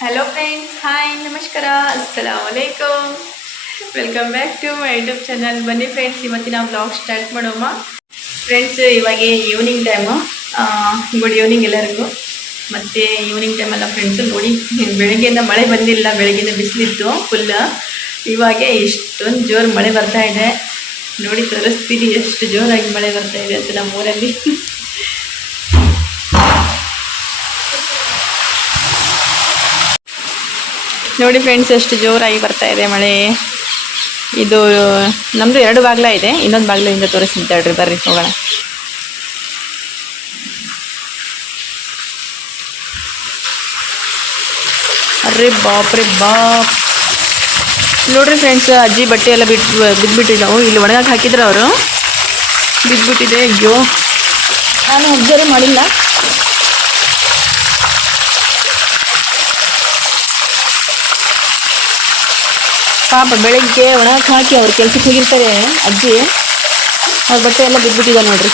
Hello friends hi ನಮಸ್ಕಾರ ಅಸ್ಸಲಾಮಲೈಕಮ್ welcome back to my YouTube channel ಬನ್ನಿ friends ಇವತ್ತಿನ blog start ಮಾಡೋಮ್ಮ ಫ್ರೆಂಡ್ಸ್ ಇವಾಗ ಈವ್ನಿಂಗ್ ಟೈಮು ಗುಡ್ ಈವ್ನಿಂಗ್ ಎಲ್ಲರಿಗೂ. ಮತ್ತು ಈವ್ನಿಂಗ್ ಟೈಮೆಲ್ಲ ಫ್ರೆಂಡ್ಸು ನೋಡಿ ಬೆಳಗ್ಗೆಯಿಂದ ಮಳೆ ಬಂದಿಲ್ಲ, ಬೆಳಗ್ಗೆಯಿಂದ ಬಿಸಿಲಿತ್ತು ಫುಲ್ ಇವಾಗ ಎಷ್ಟೊಂದು ಜೋರು ಮಳೆ ಬರ್ತಾ ಇದೆ. ನೋಡಿ, ತೋರಿಸ್ತೀನಿ ಎಷ್ಟು ಜೋರಾಗಿ ಮಳೆ ಬರ್ತಾ ಇದೆ ಅಂತ ನಮ್ಮ ಊರಲ್ಲಿ ನೋಡಿ ಫ್ರೆಂಡ್ಸ್ ಎಷ್ಟು ಜೋರಾಗಿ ಬರ್ತಾ ಇದೆ ಮಳೆ. ಇದು ನಮ್ಮದು ಎರಡು ಬಾಗ್ಲ ಇದೆ. ಇನ್ನೊಂದು ಬಾಗ್ಲಿಂದ ತೋರಿಸ್ತೀನಿ ತಡ್ರಿ, ಬರ್ರಿ ಹೋಗೋಣ. ಅರ್ರಿ ಬಾಪ್ ರೀ ಬಾಪ್. ನೋಡ್ರಿ ಫ್ರೆಂಡ್ಸ್ ಅಜ್ಜಿ ಬಟ್ಟೆ ಎಲ್ಲ ಬಿಟ್ಟು ಬಿದ್ದುಬಿಟ್ಟಿದ್ದಾವು ಇಲ್ಲಿ ಒಣಗಕ್ಕೆ ಹಾಕಿದ್ರು ಅವರು. ಬಿದ್ದುಬಿಟ್ಟಿದೆ ಅಯ್ಯೋ. ನಾನು ಅಬ್ಸರ್ವ್ ಮಾಡಿಲ್ಲ. ಪಾಪ ಬೆಳಗ್ಗೆ ಒಣಗಕ್ಕೆ ಹಾಕಿ ಅವ್ರು ಕೆಲ್ಸಕ್ಕೆ ಹೋಗಿರ್ತಾರೆ. ಅಜ್ಜಿ, ಅವ್ರ ಬಟ್ಟೆ ಎಲ್ಲ ಬಿದ್ದುಬಿಟ್ಟಿದೆ ನೋಡ್ರಿ.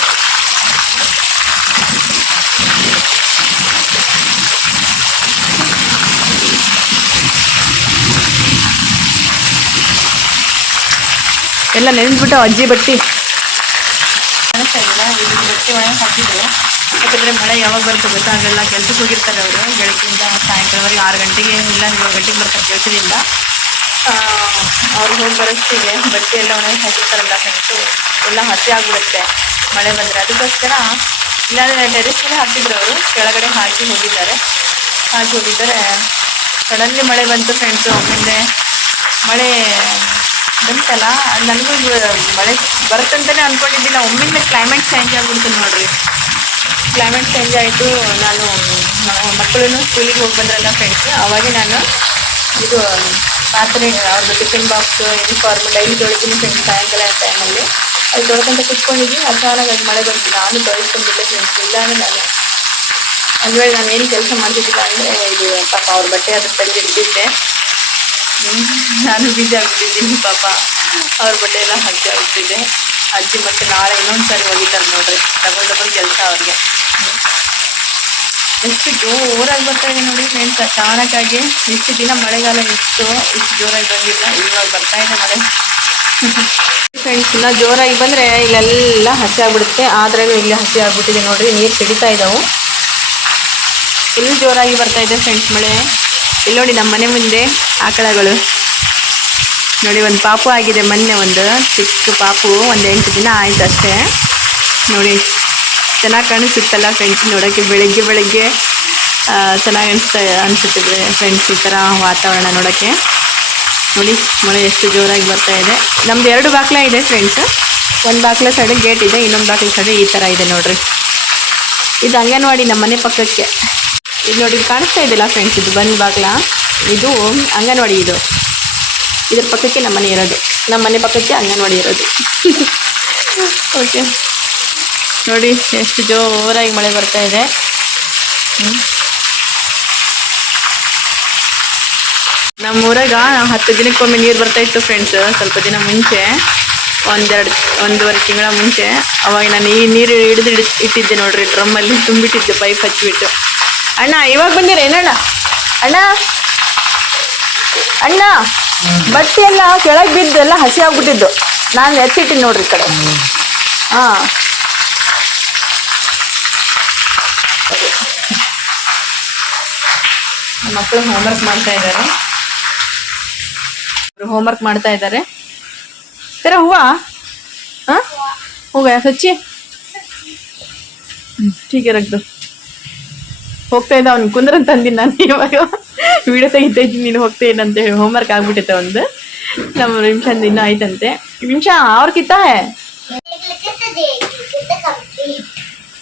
ಎಲ್ಲ ನೆನೆದ್ಬಿಟ್ಟು ಅಜ್ಜಿ ಬಟ್ಟೆ. ಕಾಣಿಸ್ತಾ ಇದೆಯಲ್ಲ ಇಲ್ಲಿ ಬಟ್ಟೆ ಒಳಗೆ ಹಾಕಿದ್ರು ಯಾಕಂದರೆ ಮಳೆ ಯಾವಾಗ ಬರುತ್ತೆ ಗೊತ್ತಾಗಲ್ಲ ಕೆಲ್ಸಕ್ಕೆ ಹೋಗಿರ್ತಾರೆ ಅವರು ಬೆಳಗ್ಗೆಯಿಂದ ಸಾಯಂಕಾಲವರೆಗೆ ಆರು ಗಂಟೆಗೆ ಇಲ್ಲ ಏಳು ಗಂಟೆಗೆ ಬರ್ತಾರೆ, ಕೆಲಸದಿಂದ. ಅವ್ರು ಹೋಗಿ ಬರೋಷ್ಟಿಗೆ ಬಟ್ಟೆ ಎಲ್ಲ ಒಣಗಿ ಹಾಕಿರ್ತಾರಲ್ಲ ಫ್ರೆಂಡ್ಸು ಎಲ್ಲ ಹಸಿ ಆಗಿಬಿಡುತ್ತೆ. ಮಳೆ ಬಂದರೆ. ಅದಕ್ಕೋಸ್ಕರ ಇಲ್ಲಾಂದರೆ ಟೆರೆಸ್ ಮೇಲೆ ಹಾಕಿದ್ರು ಅವರು. ಕೆಳಗಡೆ ಹಾಕಿ ಹೋಗಿದ್ದಾರೆ. ಹಾಕಿ ಹೋಗಿದ್ದಾರೆ. ಸಡನ್ಲಿ ಮಳೆ ಬಂತು ಫ್ರೆಂಡ್ಸು ಆಮೇಲೆ ಮಳೆ ಬಂತಲ್ಲ? ನನಗೂ ಮಳೆ ಬರುತ್ತಂತಲೇ ಅಂದ್ಕೊಂಡಿದ್ದಿಲ್ಲ ಒಮ್ಮಿಂದ ಕ್ಲೈಮೇಟ್ ಚೇಂಜ್ ಆಗ್ಬಿಡ್ತು ನೋಡಿರಿ. ಕ್ಲೈಮೇಟ್ ಚೇಂಜ್ ಆಯಿತು. ನಾನು ಮಕ್ಕಳನ್ನು ಸ್ಕೂಲಿಗೆ ಹೋಗಿ ಬಂದ್ರಲ್ಲ ಫ್ರೆಂಡ್ಸ್ ಅವಾಗೆ ನಾನು ಇದು ಪಾತ್ರೆ ಅವ್ರದ್ದು ಟಿಫಿನ್ ಬಾಕ್ಸ್ ಯೂನಿಫಾರ್ಮ್ ಡೈಲಿ ತೊಳಿತೀನಿ ಫ್ರೆಂಡ್ಸ್ ಸಾಯಂಕಾಲ ಟೈಮಲ್ಲಿ ಅದು ತೊಳ್ಕೊಂತ ಕುತ್ಕೊಂಡಿದ್ವಿ ಅಚಾನಕ್ ಮಳೆ ಬಂತು. ನಾನು ತೊಳಿಸ್ಕೊಂಡಿದ್ದೆ ಫ್ರೆಂಡ್ಸ್ ಇಲ್ಲ ಅಂದರೆ ನಾನು ಒಂದು ವೇಳೆ ನಾನು ಏನು ಕೆಲಸ ಮಾಡ್ತಿದ್ದಿಲ್ಲ ಅಂದರೆ ಇದು ಪಾಪ ಅವ್ರ ಬಟ್ಟೆ ಅದ್ರ ತಲೆ ಹ್ಮ್. ನಾನು ಬೀಜ ಆಗ್ಬಿಟ್ಟಿದ್ದೀನಿ ಪಾಪ. ಅವ್ರ ಬಟ್ಟೆ ಎಲ್ಲ ಹಚ್ಚಿ ಆಗ್ಬಿಟ್ಟಿದೆ ಅಜ್ಜಿ ಮತ್ತೆ ನಾಳೆ ಇನ್ನೊಂದು ಸಾರಿ ಹೋಗಿದ್ದಾರೆ ನೋಡ್ರಿ. ಡಬಲ್ ಡಬಲ್ ಕೆಲಸ ಅವ್ರಿಗೆ. ಎಷ್ಟು ಜೋರಾಗಿ ಬರ್ತಾ ಇದೆ ನೋಡಿ ಫ್ರೆಂಡ್ಸ್ ಅಚಾನಕ್ಕಾಗಿ ಇಷ್ಟು ದಿನ ಮಳೆಗಾಲ ಇತ್ತು, ಇಷ್ಟು ಜೋರಾಗಿ ಬಂದಿಲ್ಲ, ಇವಾಗ ಬರ್ತಾ ಇದೆ ಮಳೆ. ಫ್ರೆಂಡ್ಸ್ ಇನ್ನ ಜೋರಾಗಿ ಬಂದರೆ ಇಲ್ಲೆಲ್ಲ ಹಸಿ ಆಗ್ಬಿಡುತ್ತೆ. ಆದ್ರೆ ಇಲ್ಲಿ ಹಸಿ ಆಗ್ಬಿಟ್ಟಿದೆ ನೋಡ್ರಿ, ನೀರು ಸಿಡಿತಾ ಇದ್ದಾವೆ ಫುಲ್ ಜೋರಾಗಿ ಬರ್ತಾ ಇದೆ ಫ್ರೆಂಡ್ಸ್ ಮಳೆ. ಇಲ್ಲಿ ನೋಡಿ ನಮ್ಮ ಮನೆ ಮುಂದೆ ಆಕಳಗಳು. ನೋಡಿ, ಒಂದು ಪಾಪು ಆಗಿದೆ ಮೊನ್ನೆ, ಒಂದು ಚಿಕ್ಕ ಪಾಪು, ಒಂದು ಎಂಟು ದಿನ ಆಯ್ತು ಅಷ್ಟೇ. ನೋಡಿ ಚೆನ್ನಾಗಿ ಕಾಣಿಸುತ್ತಲ್ಲ ಫ್ರೆಂಡ್ಸ್ ನೋಡೋಕ್ಕೆ? ಬೆಳಗ್ಗೆ ಬೆಳಗ್ಗೆ ಚೆನ್ನಾಗಿ ಅನಿಸ್ತಾ ಅನಿಸುತ್ತಿದೆ ಫ್ರೆಂಡ್ಸ್ ಈ ಥರ ವಾತಾವರಣ ನೋಡೋಕ್ಕೆ. ನೋಡಿ, ಮಳೆ ಎಷ್ಟು ಜೋರಾಗಿ ಬರ್ತಾ ಇದೆ. ನಮ್ದು ಎರಡು ಬಾಕ್ಲ ಇದೆ ಫ್ರೆಂಡ್ಸ್ ಒಂದು ಬಾಕ್ಲ ಸೈಡ್ ಗೇಟ್ ಇದೆ, ಇನ್ನೊಂದು ಬಾಕ್ಲ ಸೈಡ್ ಈ ಥರ ಇದೆ ನೋಡಿರಿ. ಇದು ಅಂಗನವಾಡಿ ನಮ್ಮ ಮನೆ ಪಕ್ಕಕ್ಕೆ. ಇದು ನೋಡಿ, ಕಾಣಿಸ್ತಾ ಇದೆಯಲ್ಲ ಫ್ರೆಂಡ್ಸ್ ಇದು ಬಂದು ಬಾಗ್ಲ ಇದು ಅಂಗನವಾಡಿ ಇದು. ಇದ್ರ ಪಕ್ಕಕ್ಕೆ ನಮ್ಮ ಮನೆ ಇರೋದು. ನಮ್ಮ ಮನೆ ಪಕ್ಕಕ್ಕೆ ಅಂಗನವಾಡಿ ಇರೋದು. ಓಕೆ ನೋಡಿ ಎಷ್ಟು ಜೋರಾಗಿ ಮಳೆ ಬರ್ತಾ ಇದೆ. ನಮ್ಮ ಊರಾಗ ಹತ್ತು ದಿನಕ್ಕೊಮ್ಮೆ ನೀರು ಬರ್ತಾ ಇತ್ತು ಫ್ರೆಂಡ್ಸ್ ಸ್ವಲ್ಪ ದಿನ ಮುಂಚೆ ಒಂದೆರಡು ಒಂದೂವರೆ ತಿಂಗಳ ಮುಂಚೆ. ಅವಾಗ ನಾನು ಈ ನೀರು ಹಿಡಿದು ಹಿಡಿ ಇಟ್ಟಿದ್ದೆ ನೋಡ್ರಿ ಡ್ರಮ್ಮಲ್ಲಿ ತುಂಬಿಟ್ಟಿದ್ದೆ ಪೈಪ್ ಹಚ್ಚಿಬಿಟ್ಟು. ಅಣ್ಣ ಇವಾಗ ಬಂದಿರ ಏನಣ್ಣ? ಅಣ್ಣ? ಅಣ್ಣ ಬಟ್ಟೆ ಎಲ್ಲ ಕೆಳಗೆ ಬಿದ್ದು ಎಲ್ಲ ಹಸಿ ಆಗ್ಬಿಟ್ಟಿದ್ದು. ನಾನು ಎತ್ತಿಟ್ಟಿನಿ ನೋಡ್ರಿ ಈ ಕಡೆ. ಹಾಂ. ಮಕ್ಕಳು ಹೋಮ್ವರ್ಕ್ ಮಾಡ್ತಾ ಇದ್ದಾರೆ ಹೋಮ್ವರ್ಕ್ ಮಾಡ್ತಾ ಇದ್ದಾರೆ तेरा हुआ हाँ हो गया सच्ची ಹ್ಮ್, ठीक है रख दो ಹೋಗ್ತಾ ಇದ್ದ ಅವ್ನು ಕುಂದ್ರಂತ ಅಂದಿನಿ ನಾನು ಇವಾಗ ವಿಡಿಯೋ ತೆಗಿತಾ ಇದ್ದೀನಿ ನೀನು ಹೋಗ್ತಾ ಏನಂತ ಹೇಳಿ ಹೋಮ್ವರ್ಕ್ ಆಗ್ಬಿಟ್ಟೈತೆ ಒಂದು ನಮ್ಮ ನಿಮಿಷಂದು ಇನ್ನೂ ಆಯ್ತಂತೆ ನಿಮಿಷ ಅವ್ರ ಕಿತ್ತ है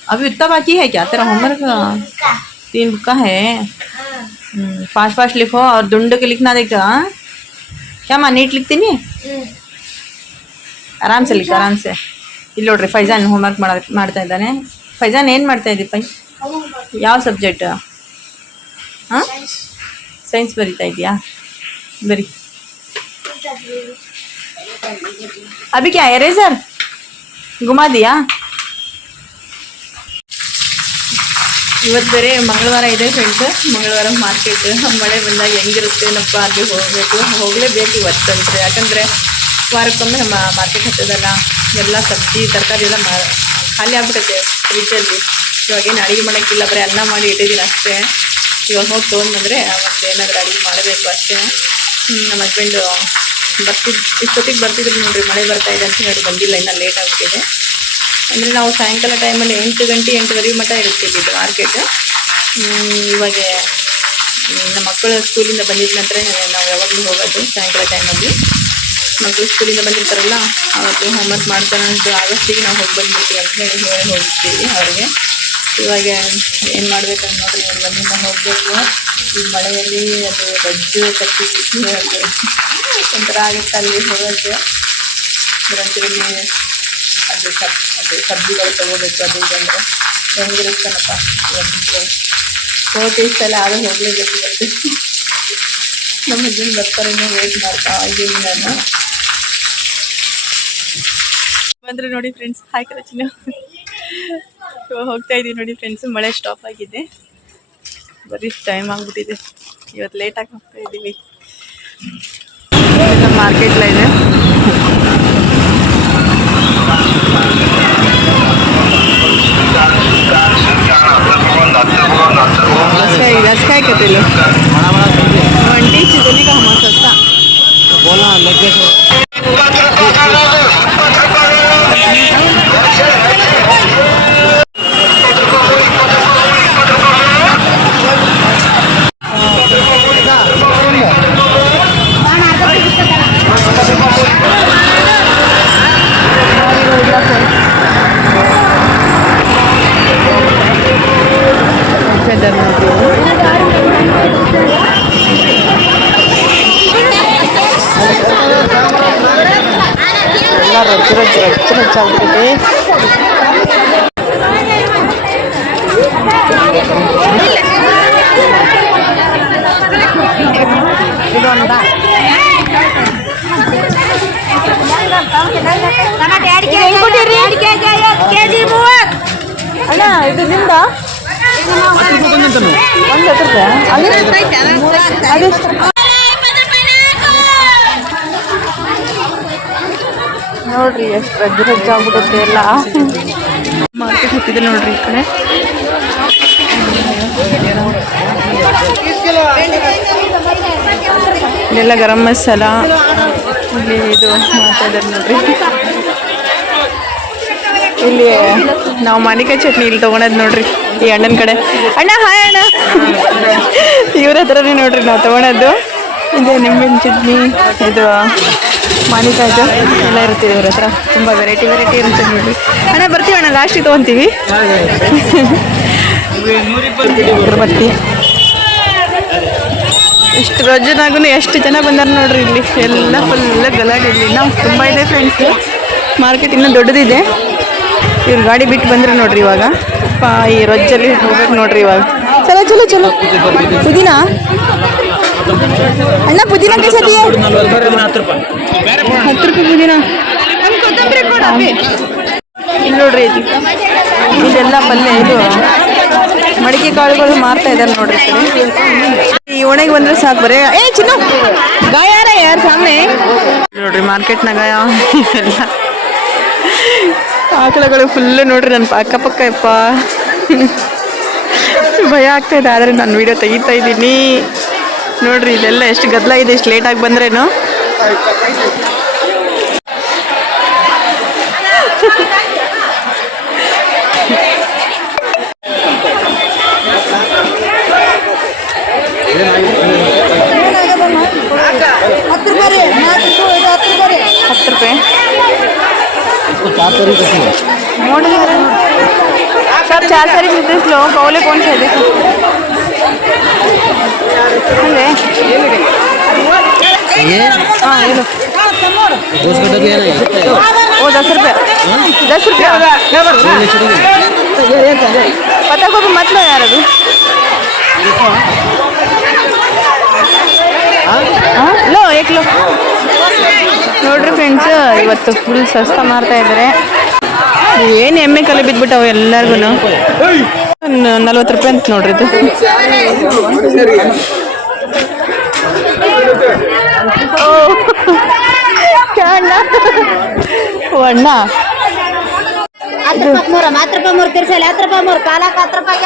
अभी उतना बाकी है क्या तेरा होमवर्क तीन बुक का है फास्ट फास्ट लिखो और दुंड के लिखना देखा हाँ? क्या माँ नीट लिखती नहीं ಆರಾಮ್ ಸೆ ಲಿಖ ಆರಾಮ್ ಸೆ ಇಲ್ಲಿ ನೋಡ್ರಿ ಫೈಜಾನ್ ಹೋಮ್ವರ್ಕ್ ಮಾಡ ಮಾಡ್ತಾ ಇದ್ದಾನೆ ಫೈಜಾನ್ ಏನು ಮಾಡ್ತಾ ಇದ್ದಿ ಪೈ ಯಾವ ಸಬ್ಜೆಕ್ಟ್ ಹಾಂ ಸೈನ್ಸ್ ಬರಿತಾ ಇದೆಯಾ ಬರಿ ಅಭಿ ಕ್ಯಾ ಎರೇಸರ್ घुमा ಇವತ್ತು ಬೇರೆ ಮಂಗಳವಾರ ಇದೆ ಫ್ರೆಂಡ್ಸ್ ಮಂಗಳವಾರ ಮಾರ್ಕೆಟ್ ಮಳೆ ಬಂದಾಗ ಹೆಂಗಿರುತ್ತೆ ಏನಪ್ಪ ಅಲ್ಲಿ ಹೋಗಬೇಕು. ಹೋಗಲೇಬೇಕು ಇವತ್ತಂದ್ರೆ ಯಾಕಂದರೆ ವಾರಕ್ಕೊಮ್ಮೆ ನಮ್ಮ ಮಾರ್ಕೆಟ್ ಹತ್ತದಲ್ಲ. ಎಲ್ಲ ಸಬ್ಜಿ, ತರಕಾರಿ ಎಲ್ಲ ಮಾ ಖಾಲಿ ಆಗ್ಬಿಟ್ಟೈತೆ ಫ್ರಿಜ್ಜಲ್ಲಿ ಇವಾಗ ಏನು ಅಡುಗೆ ಮಾಡೋಕ್ಕಿಲ್ಲ ಬರೀ ಅನ್ನ ಮಾಡಿ ಇಟ್ಟಿದ್ದೀನಿ ಅಷ್ಟೇ. ಇವಾಗ ಹೋಗಿ ತೊಗೊಂಡ್ಬಂದರೆ ಮತ್ತೆ ಏನಾದರೂ ಅಡುಗೆ ಮಾಡಬೇಕು ಅಷ್ಟೇ. ನಮ್ಮ ಹಸ್ಬೆಂಡು ಬರ್ತಿದ್ದು ಇಷ್ಟೊತ್ತಿಗೆ ಬರ್ತಿದ್ರು ನೋಡಿರಿ. ಮಳೆ ಬರ್ತಾ ಇದೆ ಅಂತ ಹೇಳಿ ಬಂದಿಲ್ಲ. ಇನ್ನೂ ಲೇಟ್ ಆಗ್ಬಿಟ್ಟಿದೆ. ಅಂದರೆ ನಾವು ಸಾಯಂಕಾಲ ಟೈಮಲ್ಲಿ ಎಂಟು ಗಂಟೆ, ಎಂಟುವರೆಗೆ ಮಟ್ಟ ಇರ್ತೀವಿ ಇದು ಮಾರ್ಕೆಟ್ ಇವಾಗ ನಮ್ಮ ಮಕ್ಕಳು ಸ್ಕೂಲಿಂದ ಬಂದಿದ್ದ ನಂತರ ನಾವು ಯಾವಾಗಲೂ ಹೋಗೋದು ಸಾಯಂಕಾಲ ಟೈಮಲ್ಲಿ ಮಕ್ಕಳು ಸ್ಕೂಲಿಂದ ಬಂದಿರ್ತಾರಲ್ಲ, ಅವತ್ತು ಹೋಮ್ವರ್ಕ್ ಮಾಡ್ತಾನಂತ ಆಗಸ್ಟಿಗೆ ನಾವು ಹೋಗಿ ಬಂದ್ಬಿಡ್ತೀವಿ ಅಂತ ಹೇಳಿ ಹೇಳಿ ಹೋಗ್ತೀವಿ ಅವ್ರಿಗೆ. ಇವಾಗ ಏನು ಮಾಡಬೇಕು ನೋಡ್ರಿ ಬಂದಿಂದ ಹೋಗಬೇಕು. ಈ ಮಳೆಯಲ್ಲಿ ಅದು ರಜ್ಜು ಕಟ್ಟಿ ಒಂಥರ ಆಗುತ್ತೆ ಅಲ್ಲಿ ಹೋಗೋಕ್ಕೆ. ರಜ್ಜಲ್ಲಿ ಅದು ಸಬ್, ಅದು ಸಬ್ಜಿಗಳು ತೊಗೋಬೇಕು ಅದು ಇದಂದ್ರೆ ಹೆಂಗಿರುತ್ತೇನಪ್ಪ ಇವತ್ತು ಹೋಗಿ ಇಷ್ಟೆಲ್ಲ ಆದರೂ ಹೋಗಲೇಬೇಕು ಇವತ್ತು. ನಮ್ಮ ಹಸ್ಬೆಂಡ್ ಬರ್ತಾರೇನೋ ವೇಟ್ ಮಾಡ್ತಾ ಇದ್ದೀನಿ ನಾನು. ಬಂದರೆ ನೋಡಿ ಫ್ರೆಂಡ್ಸ್ ಹಾಯ್ ರಚನೆ ಇವಾಗ ಹೋಗ್ತಾ ಇದ್ದೀವಿ ನೋಡಿ ಫ್ರೆಂಡ್ಸ್ ಮಳೆ ಸ್ಟಾಪ್ ಆಗಿದೆ. ಬರೀ ಟೈಮ್ ಆಗಿಬಿಟ್ಟಿದೆ. ಇವತ್ತು ಲೇಟಾಗಿ ಹೋಗ್ತಾ ಇದ್ದೀವಿ ಮಾರ್ಕೆಟ್ಲ ಇದೆ. असं इलाज काय करते म्हणा म्हणा बोला लगेच. ರಜ್ಜು ರಜ್ಜು ರಜ್ಜು ರಜ್ಜಾಗ್ಬಿಟ್ಟಿದೆ ಅಣ್ಣ ಇದು ನಿಮ್ದ ಒಂದು ಹತ್ತು ರೂಪಾಯಿ ಅದೆಷ್ಟು ನೋಡ್ರಿ ಎಷ್ಟು ರಜ್ಜು ರಜ್ಜ ಆಗ್ಬಿಡುತ್ತೆ ಎಲ್ಲ. ಮಾರ್ಕೆಟ್ ಹತ್ತಿದೆ ನೋಡ್ರಿ ಈ ಕಡೆ. ಇಲ್ಲೆಲ್ಲ ಗರಂ ಮಸಾಲ. ಇಲ್ಲಿ ಇದು ಮಾಡ್ತಾ ನೋಡ್ರಿ. ಇಲ್ಲಿ ನಾವು ಮಾನಿಕಾಯಿ ಚಟ್ನಿ ಇಲ್ಲಿ ತೊಗೊಳೋದು ನೋಡ್ರಿ ಈ ಅಣ್ಣನ ಕಡೆ. ಅಣ್ಣ, ಹಾಯ್ ಅಣ್ಣ. ಇವ್ರ ಹತ್ರನೇ ನೋಡ್ರಿ ನಾವು ತೊಗೊಳೋದು ಇದು ನಿಂಬಿನ ಚಟ್ನಿ, ಇದು ಮಾನಿಕಾಯ್ದು ಎಲ್ಲ ಇರುತ್ತೆ ಇವ್ರ ಹತ್ರ. ತುಂಬ ವೆರೈಟಿ ವೆರೈಟಿ ಇರುತ್ತೆ ನೋಡಿ ಅಣ್ಣ, ಬರ್ತೀವಿ ಅಣ್ಣ ಲಾಸ್ಟಿಗೆ ತೊಗೊತೀವಿ. ಅಗರಬತ್ತಿ. ಇಷ್ಟು ರಜನಾಗೂ ಎಷ್ಟು ಜನ ಬಂದಾರ ನೋಡ್ರಿ ಇಲ್ಲಿ. ಎಲ್ಲ ಫುಲ್ ಗಲಾಟೆ ಇಲ್ಲಿ. ನಾವು ತುಂಬ ಇದೆ ಫ್ರೆಂಡ್ಸ್ ಮಾರ್ಕೆಟ್ ಇನ್ನೂ ದೊಡ್ಡದಿದೆ. ಇವ್ರು ಗಾಡಿ ಬಿಟ್ಟು ಬಂದ್ರೆ ನೋಡ್ರಿ ಇವಾಗ. ಈ ರೊಜ್ಜಲ್ಲಿ ಹೋಗ್ಬೇಕು ನೋಡ್ರಿ ಇವಾಗ. ಚಲೋ ಚಲೋ ಚಲೋ. ಪುದೀನ? ಅಣ್ಣ ಪುದೀನ ಕೈಸತಿ ಹತ್ತು ರೂಪಾಯಿ ಪುದೀನ ಇಲ್ಲಿ ನೋಡ್ರಿ ಇದು ಇದೆಲ್ಲ ಪಲ್ಯ ಇದು ಮಡಿಕೆ ಕಾಳುಗಳು ಮಾರ್ತಾ ಇದ್ದಾರೆ ನೋಡ್ರಿ ಈ ಒಣಗಿ ಬಂದ್ರೆ ಸಾಕು ಬರೇ. ಏ ಚಿನ್ನು ಗಾಯಾರ ಯಾರು ಸಾಮನೆ? ನೋಡ್ರಿ ಮಾರ್ಕೆಟ್ನಾಗ ಎಲ್ಲ ಆಕಳುಗಳು ಫುಲ್ ನೋಡ್ರಿ ನನ್ನ ಅಕ್ಕಪಕ್ಕ ಯಪ್ಪ. ಭಯ ಆಗ್ತಾ ಇದೆ ಆದರೆ ನಾನು ವಿಡಿಯೋ ತೆಗಿತಾ ಇದ್ದೀನಿ. ನೋಡ್ರಿ ಇಲ್ಲೆಲ್ಲ ಎಷ್ಟು ಗದ್ದಲ ಇದೆ ಇಷ್ಟು ಲೇಟಾಗಿ ಬಂದ್ರೇನು ಹತ್ತು ರೂಪಾಯಿ चार तरीके से मोड़ सब चार सारी देख लो कौले कौन से देखो अरे ये हाँ ये लो दो सौ डब्बी है ना ये वो दस रुपये दस रुपये ये छोड़ेंगे पता को भी मत लो यार अभी हाँ लो एक लो ನೋಡ್ರಿ ಫ್ರೆಂಡ್ಸ್ ಇವತ್ತು ಫುಲ್ ಸಸ್ತ ಮಾರ್ತಾ ಇದ್ದಾರೆ ಏನು ಎಮ್ಮೆ ಕಲೆ ಬಿದ್ಬಿಟ್ಟವು ಎಲ್ಲರಿಗೂ ನಲ್ವತ್ತು ರೂಪಾಯಿ ಅಂತ ನೋಡ್ರಿ ಇದು ಓ, ಅಣ್ಣ. ಹತ್ತು ರೂಪಾಯಿ ಮೂರ ಹತ್ತು ರೂಪಾಯಿ ಮೂರು ತಿರ್ಸಲ್ಲ ಹತ್ತು ರೂಪಾಯಿ ಮೂರು ಕಾಲಕ್ಕೆ ಹತ್ತು ರೂಪಾಯಿ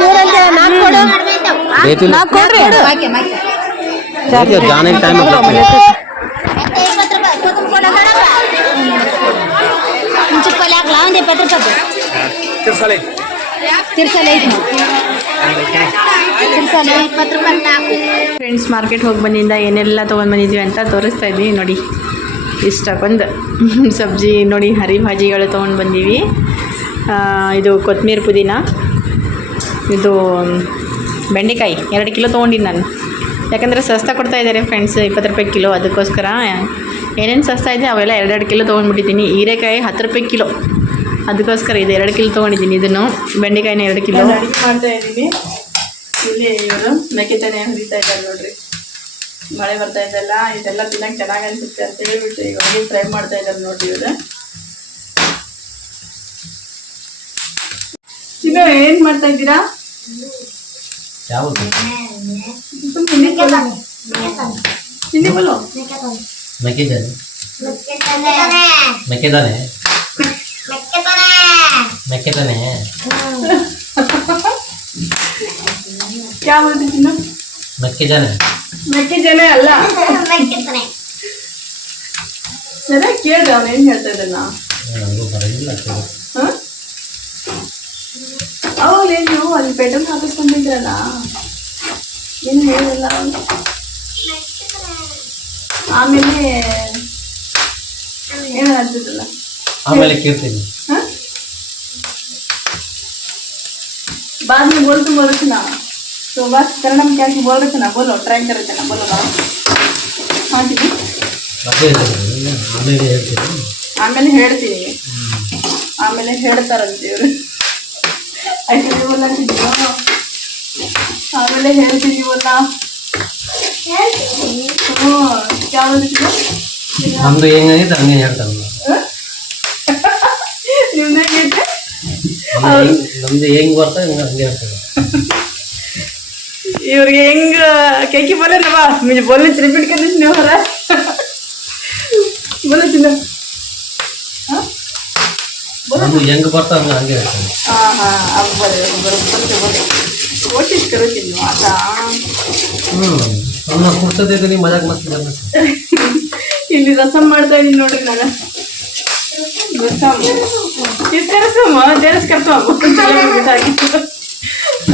ಮೂರಂತೆ ನಾಲ್ಕು ಕೊಡ್ರಿ. ಜಾನಿಗೆ ಟೈಮ್ ಇಪ್ಪತ್ತು ರೂಪಾಯಿ ಹಾಕ್ಲಾ? ಒಂದು ಇಪ್ಪತ್ತು ರೂಪಾಯಿ ಇಪ್ಪತ್ತು ರೂಪಾಯಿ ಫ್ರೆಂಡ್ಸ್ ಮಾರ್ಕೆಟ್ ಹೋಗಿ ಬಂದಿಂದ ಏನೆಲ್ಲ ತೊಗೊಂಡು ಬಂದಿದ್ದೀವಿ ಅಂತ ತೋರಿಸ್ತಾ ಇದ್ವಿ. ನೋಡಿ ಇಷ್ಟಕ್ಕೊಂದು ಸಬ್ಜಿ, ನೋಡಿ, ಹರಿ ಭಾಜಿಗಳು ತೊಗೊಂಡು ಬಂದೀವಿ. ಇದು ಕೊತ್ತಂಬರಿ ಪುದೀನ. ಇದು, ಬೆಂಡೆಕಾಯಿ. ಎರಡು ಕಿಲೋ ತೊಗೊಂಡಿನಿ ನಾನು. ಯಾಕಂದರೆ ಸಸ್ತಾ ಕೊಡ್ತಾ ಇದ್ದಾರೆ ಫ್ರೆಂಡ್ಸ್ ಇಪ್ಪತ್ತು ರೂಪಾಯಿ ಕಿಲೋ. ಅದಕ್ಕೋಸ್ಕರ ಏನೇನು ಸಸ್ತಾ ಇದೆ ಅವೆಲ್ಲ ಎರಡೆರಡು ಕಿಲೋ ತೊಗೊಂಡ್ಬಿಟ್ಟಿದ್ದೀನಿ. ಹೀರೆಕಾಯಿ ಹತ್ತು ರೂಪಾಯಿ ಕಿಲೋ. ಅದಕ್ಕೋಸ್ಕರ ಇದು ಎರಡು ಕಿಲೋ ತೊಗೊಂಡಿದ್ದೀನಿ. ಇದನ್ನು ಬೆಂಡೆಕಾಯಿನ ಎರಡು ಕಿಲೋ. ಅಡುಗೆ ಮಾಡ್ತಾ ಇದ್ದೀವಿ ಇಲ್ಲಿ ಇವರು ಮೆಕ್ಕೆತೆನೆ ಹುರಿತಾ ಇದ್ದಾರೆ ನೋಡ್ರಿ. ಮಳೆ ಬರ್ತಾ ಇದೆಲ್ಲ ಇದೆಲ್ಲ ತಿನ್ನಕ್ಕೆ ಚೆನ್ನಾಗಿ ಅನಿಸುತ್ತೆ ಅಂತ ಹೇಳ್ಬಿಟ್ಟು ಈಗ ಹೋಗಿ ಫ್ರೈ ಮಾಡ್ತಾ ಇದ್ದಾರೆ ನೋಡ್ರಿ ಇವರು. ಈಗ ಏನ್ ಮಾಡ್ತಾ ಇದ್ದೀರಾ? ಮೆಕ್ಕೆದಾನೆ ಮೆಕ್ಕೆದಾನೆ ಮೆಕ್ಕೆದಾನೆ ಯಾವ ತಿನ್ನು ಮೆಕ್ಕೆದಾನೆ ಮೆಕ್ಕೆಜನೆ. ಅಲ್ಲ? ಸರಿ ಕೇಳ್ರಿ ಅವ್ನು ಏನ್ ಹೇಳ್ತಾ ಇದ್ದಾನ. ನನಗೂ ಅವಾಗ ನೀವು ಅಲ್ಲಿ ಪೆಟ್ರೋಲ್ ಹಾಕಿಸ್ಕೊಂಡಿದ್ರಲ್ಲ ಏನು ಹೇಳಲ್ಲ ಅವ್ನು ಆಮೇಲೆ ಏನು ಅಂತಿದ್ರಲ್ಲ ಆಮೇಲೆ ಕೇಳ್ತೀನಿ. बाद में बोल तुम बोलो ना तो बस करना में क्या कि बोल रहे ना बोलो ट्राई कर रहे ना बोलो बाबा हाँ दीदी ಆಮೇಲೆ ಹೇಳ್ತೀನಿ. ಆಮೇಲೆ ಹೇಳ್ತೀನಿ. ಆಮೇಲೆ ಹೇಳ್ತಾರಂತೆ ಇವರು. ಅಂತಿದ್ದೀವಲ್ಲ ಆಮೇಲೆ ಹೇಳ್ತಿದ್ದೀವಲ್ಲ ಹ್ಞೂ ಯಾವ್ದು ನಮ್ದು ಹೆಂಗಾಗಿದೆ ಹಂಗೆ ಹೇಳ್ತಾರೆ ನಮ್ದು ಹೆಂಗ್ ಬರ್ತಾ ಹಂಗೆ ಇರ್ತದೆ ಇವ್ರಿಗೆ ಹೆಂಗ ಕೇಕಿ ಬೋಲೇನ ಮಿಜ್ ಬೋಲೆ ಚಿರಿಪಿಟ್ ಕದಿಸ್ ನೀವು ಹೊರ ಬೋಲೆ ತಿನ್ನ. ಅದು ಹೆಂಗ್ ಬರ್ತಾ ಹಂಗ ಹಂಗೆ ಇರ್ತದೆ ಹಾ ಹಾ ಅಬ್ಬರೆ ಬರುತ್ತೆ ಬರುತ್ತೆ ಓಟಿಸ್ ಕರೋ ತಿನ್ನು ಆತ ಹ್ಮ್ ಅಮ್ಮ ಇಲ್ಲಿ ರಸಂ ಮಾಡ್ತಾ ಇದೀನಿ ನೋಡ್ರಿ ನಾನು.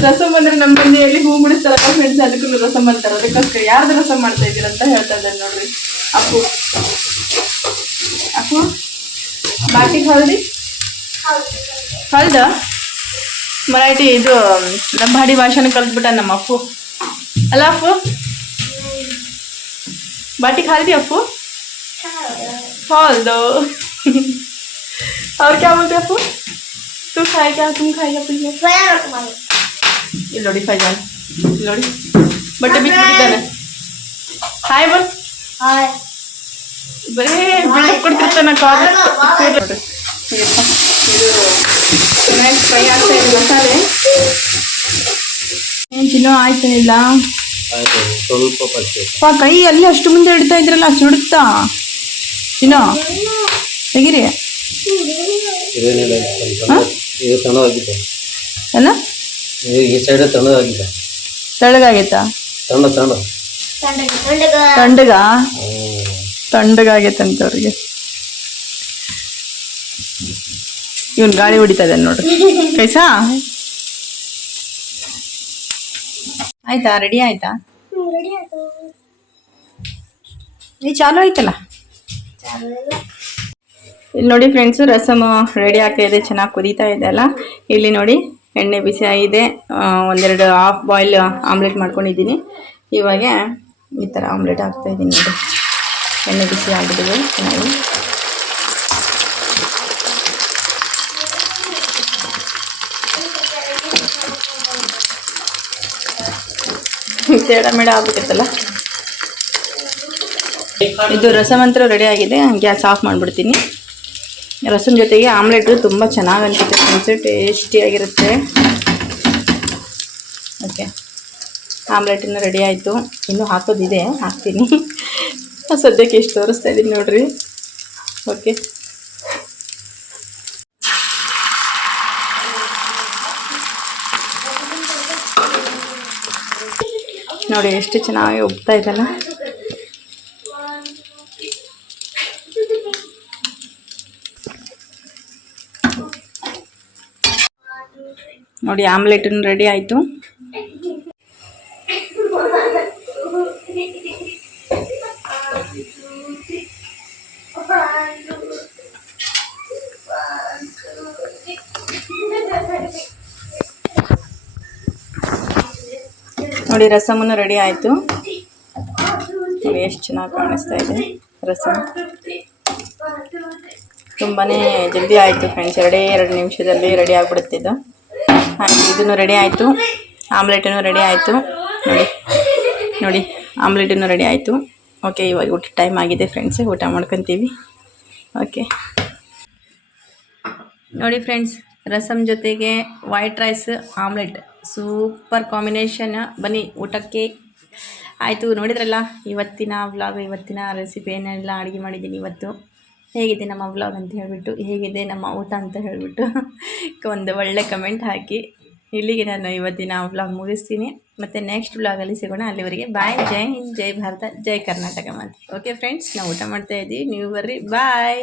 ರಸಮ್ ಅಂದ್ರೆ ನಮ್ಮ ಮನೆಯಲ್ಲಿ ಹೂ ಮುಡಿಸ್ತಾರಲ್ಲ ಫ್ರೆಂಡ್ಸ್ ಅದಕ್ಕೂ ರಸಮ್ ಅಂತಾರ. ಅದಕ್ಕೋಸ್ಕರ ಯಾರ್ದು ರಸಮ್ ಮಾಡ್ತಾ ಇದ್ದೀರ ಅಂತ ಹೇಳ್ತಾ ಇದ್ದಾರೆ ನೋಡ್ರಿ. ಅಪ್ಪು. ಅಪ್ಪು? ಬಾಟಿಗೆ ಹಳದಿ? ಹೌದಾ ಮರಾಠಿ ಇದು ಲಂಬಾಡಿ ಭಾಷೆನ ಕಲ್ತ್ಬಿಟ್ಟ ನಮ್ಮ ಅಪ್ಪು. ಅಲ್ಲ ಅಪ್ಪು? ಬಾಟಿಗೆ ಹಳದಿ ಅಪ್ಪು? ಹೌದು. और क्या बोलते हैं अप्पू तू खाए क्या तुम खाएगा पीछे ये लोड़ी फैजान लोड़ी बटे बीच बीच देना हाय बोल ಬರೇ ಬಿಲ್ಡಪ್ ಕೊಡ್ತಿರ್ತಾನ ಕಾಲ್ ಫ್ರೈ ಆಗ್ತಾ ಇದೆ ಮಸಾಲೆ ಏನು ತಿನ್ನೋ ಆಯ್ತಾ ಇಲ್ಲ ಆಯ್ತು ಸ್ವಲ್ಪ ಪಚ್ಚೆ ಪಾ ಕೈ ಅಲ್ಲಿ ಅಷ್ಟು ಮುಂದೆ ಇಡ್ತಾ ಇದ್ರಲ್ಲ ಸುಡುತ್ತಾ ತಿನ್ನೋ ತೆಗಿರಿ ಇದು ತಣ್ಣಗಾಗಿದೆ ಈ ಸೈಡ್ ತಣ್ಣಗಾಗಿದೆ ತೆಳ್ಳಗಾಗೈತಾ ತಣ್ಣ ತಣ್ಣ. ಅವ್ರಿಗೆ ಇವನ್ ಗಾಳಿ ಹೊಡಿತಾ ಇದ್ದಾನೆ ನೋಡ್ರಿ ಕೈಸಾ? ಆಯ್ತಾ? ರೆಡಿ ಆಯ್ತಾ? ಚಾಲು ಆಯ್ತಲ್ಲ? ಇಲ್ಲಿ ನೋಡಿ ಫ್ರೆಂಡ್ಸು ರಸಮ್ ರೆಡಿ ಆಗ್ತಾ ಇದೆ, ಚೆನ್ನಾಗಿ ಕುದೀತಾ ಇದೆ ಅಲ್ಲ? ಇಲ್ಲಿ ನೋಡಿ ಎಣ್ಣೆ ಬಿಸಿ ಆಗಿದೆ. ಒಂದೆರಡು ಹಾಫ್ ಬಾಯ್ಲ್ ಆಮ್ಲೆಟ್ ಮಾಡ್ಕೊಂಡಿದ್ದೀನಿ. ಇವಾಗ ಈ ಥರ ಆಮ್ಲೆಟ್ ಹಾಕ್ತಾ ಇದ್ದೀನಿ ನೋಡಿ. ಎಣ್ಣೆ ಬಿಸಿ ಆಗಿದ್ದೀವಿ ಚೆನ್ನಾಗಿ. ತೇಡ ಮೇಡ ಆಗ್ಬಿಟ್ಟಿತ್ತಲ್ಲ? ಇದು ರಸಮಂತ್ರ ರೆಡಿ ಆಗಿದೆ ಗ್ಯಾಸ್ ಆಫ್ ಮಾಡಿಬಿಡ್ತೀನಿ. ರಸಂ ಜೊತೆಗೆ ಆಮ್ಲೆಟು ತುಂಬ ಚೆನ್ನಾಗಿ ಅನಿಸುತ್ತೆ ಫ್ರೆಂಡ್ಸು, ಟೇಸ್ಟಿಯಾಗಿರುತ್ತೆ. ಓಕೆ. ಆಮ್ಲೆಟ್ ಇನ್ನು ರೆಡಿ ಆಯಿತು. ಇನ್ನೂ ಹಾಕೋದಿದೆ, ಹಾಕ್ತೀನಿ. ಸದ್ಯಕ್ಕೆ ಎಷ್ಟು ತೋರಿಸ್ತಾ ಇದ್ದೀನಿ ನೋಡಿರಿ. ಓಕೆ. ನೋಡಿ ಎಷ್ಟು ಚೆನ್ನಾಗಿ ಒಪ್ತಾ ಇದೆಲ್ಲ ನೋಡಿ ಆಮ್ಲೆಟ್ ರೆಡಿ ಆಯಿತು. ನೋಡಿ ರಸಮನ್ನು ರೆಡಿ ಆಯಿತು. ನೋಡಿ ಎಷ್ಟು ಚೆನ್ನಾಗಿ ಕಾಣಿಸ್ತಾ ಇದೆ ರಸಮ್ ತುಂಬಾ ಜಲ್ದಿ ಆಯಿತು ಫ್ರೆಂಡ್ಸ್ ಎರಡೇ ಎರಡು ನಿಮಿಷದಲ್ಲಿ ರೆಡಿ ಆಗಿಬಿಡುತ್ತೆ ಇದನ್ನು ರೆಡಿ ಆಯಿತು. ಆಮ್ಲೆಟನ್ನು ರೆಡಿ ಆಯಿತು. ನೋಡಿ ನೋಡಿ ಆಮ್ಲೆಟನ್ನು ರೆಡಿ ಆಯಿತು. ಓಕೆ ಇವಾಗ ಊಟ ಟೈಮ್ ಆಗಿದೆ ಫ್ರೆಂಡ್ಸ್ ಊಟ ಮಾಡ್ಕೊತೀವಿ. ಓಕೆ ನೋಡಿ ಫ್ರೆಂಡ್ಸ್ ರಸಮ್ ಜೊತೆಗೆ white rice omelette super combination ಬನ್ನಿ, ಊಟಕ್ಕೆ ಆಯಿತು. ನೋಡಿದ್ರಲ್ಲ, ಇವತ್ತಿನ ವ್ಲಾಗ್ ಇವತ್ತಿನ ರೆಸಿಪಿ ಏನೆಲ್ಲ ಅಡುಗೆ ಮಾಡಿದ್ದೀನಿ ಇವತ್ತು. ಹೇಗಿದೆ ನಮ್ಮ ವ್ಲಾಗ್ ಅಂತ ಹೇಳಿಬಿಟ್ಟು, ಹೇಗಿದೆ ನಮ್ಮ ಊಟ ಅಂತ ಹೇಳಿಬಿಟ್ಟು ಒಂದು ಒಳ್ಳೆ ಕಮೆಂಟ್ ಹಾಕಿ. ಇಲ್ಲಿಗೆ ನಾನು ಇವತ್ತಿನ ವ್ಲಾಗ್ ಮುಗಿಸ್ತೀನಿ. ಮತ್ತು ನೆಕ್ಸ್ಟ್ ವ್ಲಾಗಲ್ಲಿ ಸಿಗೋಣ. ಅಲ್ಲಿವರೆಗೆ ಬಾಯ್ ಜೈ ಹಿಂದ್, ಜೈ ಭಾರತ, ಜೈ ಕರ್ನಾಟಕ ಮಾತು. ಓಕೆ ಫ್ರೆಂಡ್ಸ್ ನಾವು ಊಟ ಮಾಡ್ತಾ ಇದ್ದೀವಿ. ನೀವು ಬರ್ರಿ. ಬಾಯ್